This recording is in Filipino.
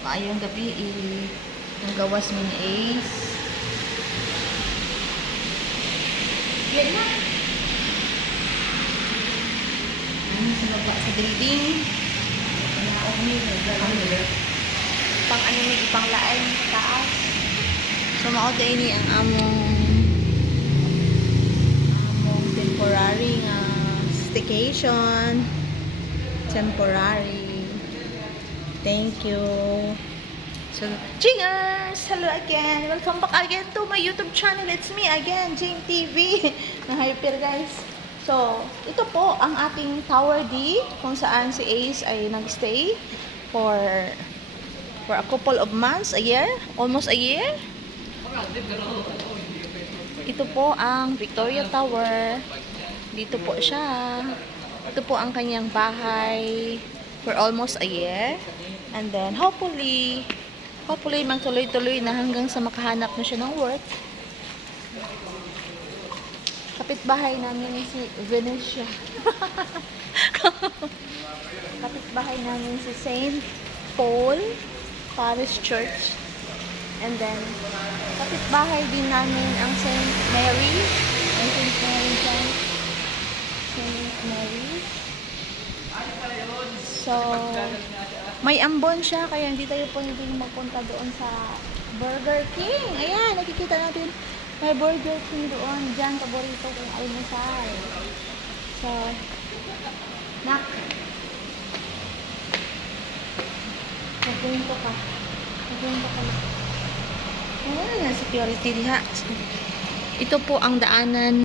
Maayong gabi ang gawas mo ni Ace. Yan na. Ano sa baba sa building? Pang ano ni ipang laay sa taas. So mao ini ang among temporary nga staycation. Temporary. Thank you. So, Jingers! Hello again! Welcome back again to my YouTube channel. It's me again, Jing TV. Na-hyper guys. So, ito po ang ating Tower D kung saan si Ace ay nag-stay for a couple of months, a year, almost a year. Ito po ang Victoria Tower. Dito po siya. Ito po ang kanyang bahay for almost a year. And then, hopefully magtuloy-tuloy na hanggang sa makahanap na siya ng work. Kapitbahay namin si Venetia. Kapitbahay namin si Saint Paul Parish Church. And then, kapitbahay din namin ang Saint Mary. Ang Saint Mary dyan. Saint Mary. So, may ambon siya, kaya hindi tayo pwedeng magpunta doon sa Burger King. Ayan, nakikita natin. May Burger King doon. Diyan, paborito kong almusal. So, nak. Magpunto ka. Magpunto ka na. Ayan, security diha. Ito po ang daanan